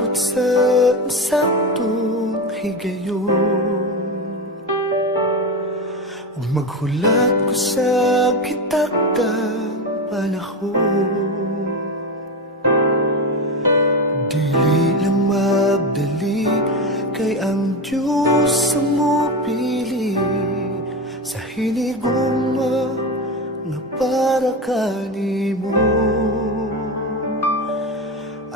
umabot sa saktong higayon. Ug maghulat ko sa kitakdang panahon. Dili lang magdali, kay ang Diyos ang mupili sa hinigugma nga para kanimo.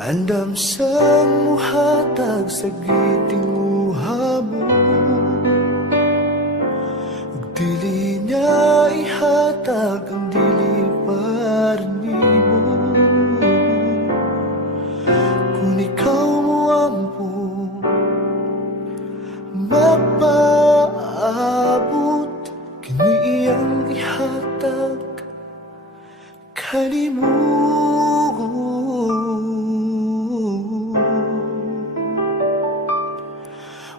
Andam sang muhatag sa gitinguha mo, ug dili niya ihatag ang dili para nimo. Kung ikaw mo ampo mapaabot, kini iyang ihatag kanimo.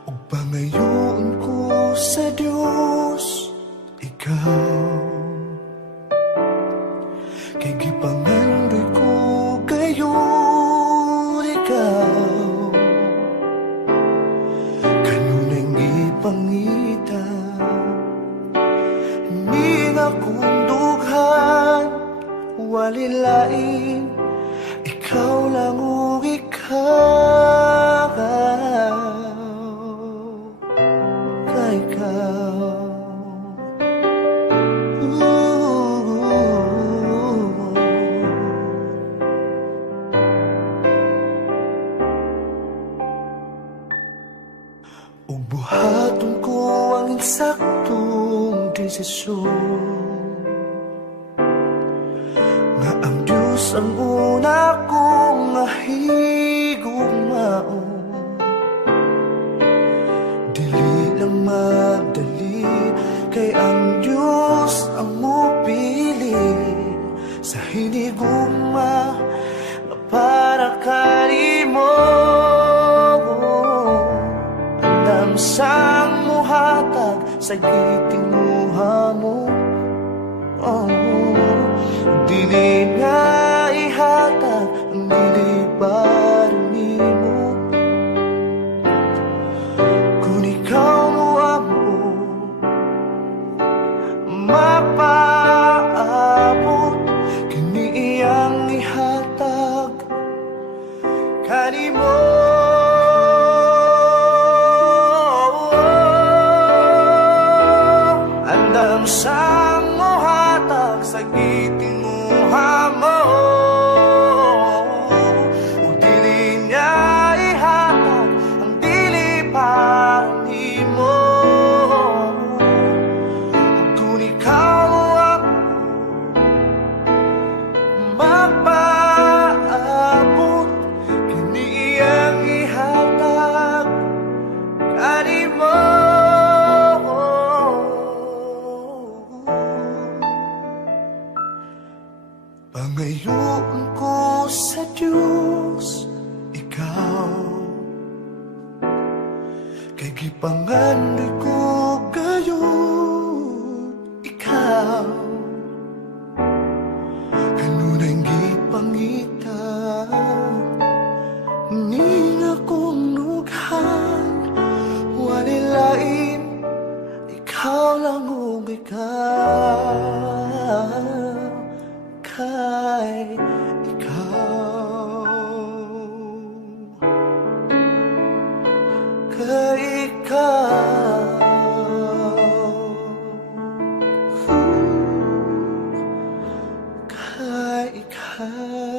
Ug pangayoon ko sa Dios ikaw, kay gipangandoy ko kayo ikaw. Kanunay ipangita ni nga kundughan, walilain ikaw lang o ikaw, kay ikaw. Ug buhaton ko ang eksaktong desisyon, nga ang Diyos ang una kong mahigugmaon. Dili lang magdali, kay ang Diyos ang mupili sa hinigugma nga para kanimo. Andam sang muhatag sa gitinguha mo, dili nga ihatag ang dili para nimo. Kung ikaw mo ampo mapaabot, kini iyang ihatag kanimo. Andam sang muhatag sa gitinguha mo, ug dili niya ihatag ang dili para nimo. Kung ikaw ang mapaabot, kini iyang ihatag kanimo. Pangayoon ko sa Diyos ikaw, kay gipangandoy ko gayon ikaw. Kanunay gipangita ni nga kong nughan, walilain ikaw lang o ikaw, kay ikaw, kay ikaw, kay ikaw.